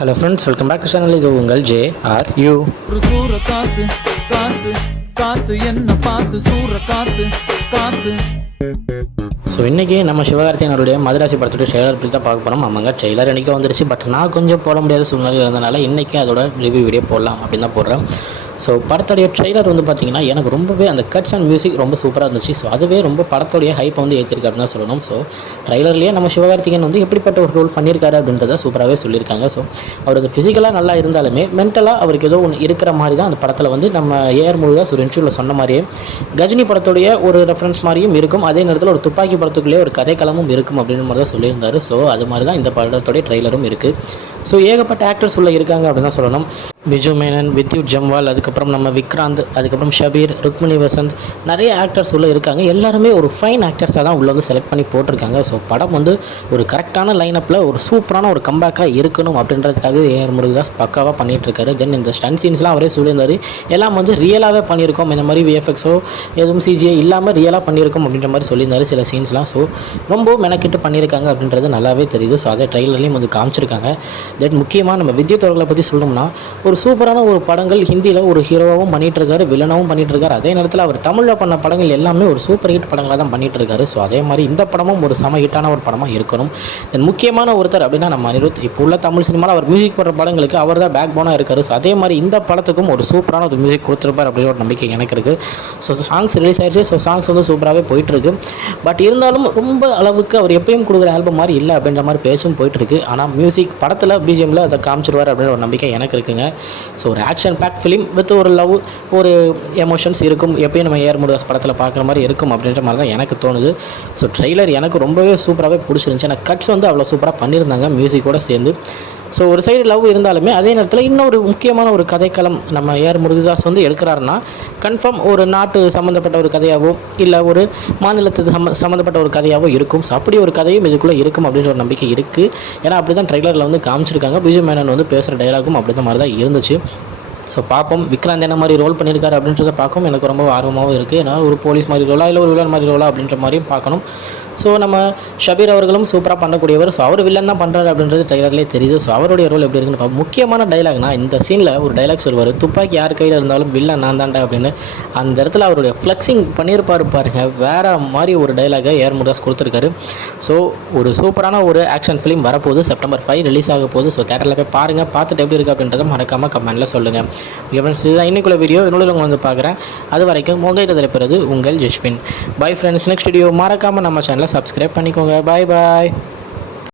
Hello friends, welcome back to channel. இது உங்கள் JRU. ஒரு சூற காத்து காத்து காத்து என்ன பார்த்து சூற காத்து காத்து. ஸோ இன்றைக்கி நம்ம சிவகார்த்திகேயனுடைய மதுராசி படத்துடைய ட்ரெய்லர் பற்றி தான் பார்க்க போகிறோம். ஆமாங்க, ட்ரெய்லர் இன்றைக்கி வந்துருச்சு. பட் நான் கொஞ்சம் போட முடியாத சூழ்நிலை இருந்தனால இன்றைக்கி அதோட ரிவ்யூ வீடியோ போடலாம் அப்படின்னு தான் போடுறேன். ஸோ படத்துடைய ட்ரெய்லர் வந்து பார்த்திங்கன்னா எனக்கு ரொம்பவே அந்த கட்ஸ் அண்ட் மியூசிக் ரொம்ப சூப்பராக இருந்துச்சு. ஸோ அதுவே ரொம்ப படத்துடைய ஹைப்பை வந்து ஏற்றிருக்கு அப்படின்னு தான் சொல்லணும். ஸோ ட்ரெய்லர்லேயே நம்ம சிவகார்த்திகேயன் வந்து எப்படிப்பட்ட ஒரு ரோல் பண்ணியிருக்காரு அப்படின்றத சூப்பராகவே சொல்லியிருக்காங்க. ஸோ அவரது ஃபிசிக்கலாக நல்லா இருந்தாலுமே மென்டலாக அவருக்கு ஏதோ ஒன்று இருக்கிற மாதிரி தான் அந்த படத்தில் வந்து நம்ம ஏஆர் முருகதாஸ் ஒரு இன்டர்வியூவில் சொன்ன மாதிரியே கஜினி படத்துடைய ஒரு ரெஃபரன்ஸ் மாதிரியும் இருக்கும். அதே நேரத்தில் ஒரு துப்பாக்கி படத்துக்குள்ளேயே ஒரு கதைக்களமும் இருக்கும் அப்படின்ற மாதிரி தான் சொல்லியிருந்தார். ஸோ அது மாதிரி தான் இந்த படத்துடைய ட்ரெய்லரும் இருக்குது. ஸோ ஏகப்பட்ட ஆக்டர்ஸ் உள்ள இருக்காங்க அப்படின்னு தான் சொல்லணும். பிஜு மேனன், வித்யுத் ஜம்வால், அதுக்கப்புறம் நம்ம விக்ராந்த், அதுக்கப்புறம் ஷபீர், ருக்மிணி வசந்த், நிறைய ஆக்டர்ஸ் உள்ளே இருக்காங்க. எல்லாருமே ஒரு ஃபைன் ஆக்டர்ஸாக தான் உள்ளே வந்து செலக்ட் பண்ணி போட்டிருக்காங்க. ஸோ படம் வந்து ஒரு கரெக்டான லைனப்பில் ஒரு சூப்பரான ஒரு கம்பேக்காக இருக்கணும் அப்படின்றதுக்காக ஏஆர் முருகதாஸ் பக்காவாக பண்ணிகிட்ருக்காரு. தென் இந்த ஸ்டன்ட் சீன்ஸ்லாம் அவரே சொல்லியிருந்தார், எல்லாம் வந்து ரியலாகவே பண்ணியிருக்கோம், இந்த மாதிரி விஎஃப்எக்ஸோ எதுவும் சிஜிஐ இல்லாமல் ரியலாக பண்ணியிருக்கோம் அப்படின்ற மாதிரி சொல்லியிருந்தார் சில சீன்ஸ்லாம். ஸோ ரொம்ப மெனக்கிட்டு பண்ணியிருக்காங்க அப்படின்றது நல்லாவே தெரியுது. ஸோ அதை ட்ரெய்லர்லேயும் வந்து காமிச்சிருக்காங்க. தென் முக்கியமாக நம்ம வித்யுத் அவர்களை பற்றி சொல்லணும்னா ஒரு சூப்பரான ஒரு படங்கள் ஹிந்தியில் ஒரு ஹீரோவாகவும் பண்ணிகிட்ருக்காரு, வில்லனாகவும் பண்ணிகிட்ருக்காரு. அதே நேரத்தில் அவர் தமிழில் பண்ண படங்கள் எல்லாமே ஒரு சூப்பர் ஹிட் படங்களாக தான் பண்ணிகிட்ருக்காரு. ஸோ அதே மாதிரி இந்த படமும் ஒரு செம ஹிட்டான ஒரு படமாக இருக்கணும். தென் முக்கியமான ஒருத்தர் அப்படின்னா நம்ம அனிருத். இப்போ உள்ள தமிழ் சினிமாவில் அவர் மியூசிக் போடுற படங்களுக்கு அவர் தான் பேக் போனாக இருக்கார். ஸோ அதே மாதிரி இந்த படத்துக்கும் ஒரு சூப்பரான ஒரு மியூசிக் கொடுத்துருப்பார் அப்படின்ற ஒரு நம்பிக்கை எனக்கு இருக்குது. ஸோ சாங்ஸ் ரிலீஸ் ஆயிடுச்சு. ஸோ சாங்ஸ் வந்து சூப்பராகவே போயிட்டுருக்கு. பட் இருந்தாலும் ரொம்ப அளவுக்கு அவர் எப்பயும் கொடுக்குற ஆல்பம் மாதிரி இல்லை அப்படின்ற மாதிரி பேச்சும் போயிட்டுருக்கு. ஆனால் மியூசிக் படத்தில் பிஜிஎம்மில் அதை காமிச்சிருவார் அப்படின்ற ஒரு நம்பிக்கை எனக்கு இருக்குங்க. ஸோ ஒரு ஆக்ஷன் பேக் ஃபிலிம் வித் ஒரு லவ், ஒரு எமோஷன்ஸ் இருக்கும், எப்பயும் நம்ம ஏஆர் முருகதாஸ் படத்தில் பார்க்குற மாதிரி இருக்கும் அப்படின்ற மாதிரி தான் எனக்கு தோணுது. ஸோ ட்ரெய்லர் எனக்கு ரொம்பவே சூப்பராகவே பிடிச்சிருந்துச்சு. எனக்கு கட்ஸ் வந்து அவ்வளோ சூப்பராக பண்ணியிருந்தாங்க மியூசிக்கோடு சேர்ந்து. ஸோ ஒரு சைடு லவ் இருந்தாலுமே அதே நேரத்தில் இன்னொரு முக்கியமான ஒரு கதைக்களம் நம்ம ஏஆர் முருகதாஸ் வந்து எடுக்கிறாருன்னா கன்ஃபார்ம் ஒரு நாட்டு சம்மந்தப்பட்ட ஒரு கதையாகவோ இல்லை ஒரு மாநிலத்துக்கு சம்மந்தப்பட்ட ஒரு கதையாகவோ இருக்கும். ஸோ அப்படி ஒரு கதையும் இதுக்குள்ளே இருக்கும் அப்படின்ற ஒரு நம்பிக்கை இருக்குது. ஏன்னா அப்படி தான் ட்ரெய்லரில் வந்து காமிச்சிருக்காங்க. பிஜு மேனன் வந்து பேசுகிற டைலாகும் அப்படி தான் மாதிரி தான் இருந்துச்சு. ஸோ பார்ப்போம் விக்ராந்த் என்ன மாதிரி ரோல் பண்ணியிருக்காரு அப்படின்றத பார்க்கும் எனக்கு ரொம்ப ஆர்வமாகவும் இருக்குது. ஏன்னா ஒரு போலீஸ் மாதிரி ரோலா இல்லை ஒரு வில்லன் மாதிரி ரோலா அப்படின்ற மாதிரியும் பார்க்கணும். ஸோ நம்ம ஷபீர் அவர்களும் சூப்பராக பண்ணக்கூடியவர். ஸோ அவர் வில்லன் தான் பண்ணுறாரு அப்படின்றது ட்ரெய்லர்லேயே தெரியுது. ஸோ அவருடைய ரோல் எப்படி இருக்குன்னு முக்கியமான டைலாக்னா இந்த சீனில் ஒரு டைலாக் சொல்வார், துப்பாக்கி யார் கையில் இருந்தாலும் வில்லன் நான் தாண்டா அப்படின்னு. அந்த இடத்துல அவருடைய ஃப்ளெக்ஸிங் பண்ணியிருப்பார் பாருங்க, வேறு மாதிரி ஒரு டைலாகை ஏஆர் முருகதாஸ் கொடுத்துருக்காரு. ஸோ ஒரு சூப்பரான ஒரு ஆக்ஷன் ஃபிலிம் வரப்போகுது. செப்டம்பர் 5 ரிலீஸ் ஆக போகுது. ஸோ தேட்டரில் போய் பாருங்கள். பார்த்துட்டு எப்படி இருக்குது அப்படின்றத மறக்காமல் கமெண்ட்டில் சொல்லுங்கள். ஃப்ரெண்ட்ஸ், இதுதான் இன்னைக்குள்ள வீடியோ. இன்னொரு வந்து பார்க்குறேன். அது வரைக்கும் உங்கள்கிட்ட திரைப்பெறது உங்கள் Jaswin. Bye friends. Next video மறக்காமல் நம்ம சேனலை சப்ஸ்கிரைப் பண்ணிக்கோங்க. பாய் பாய்.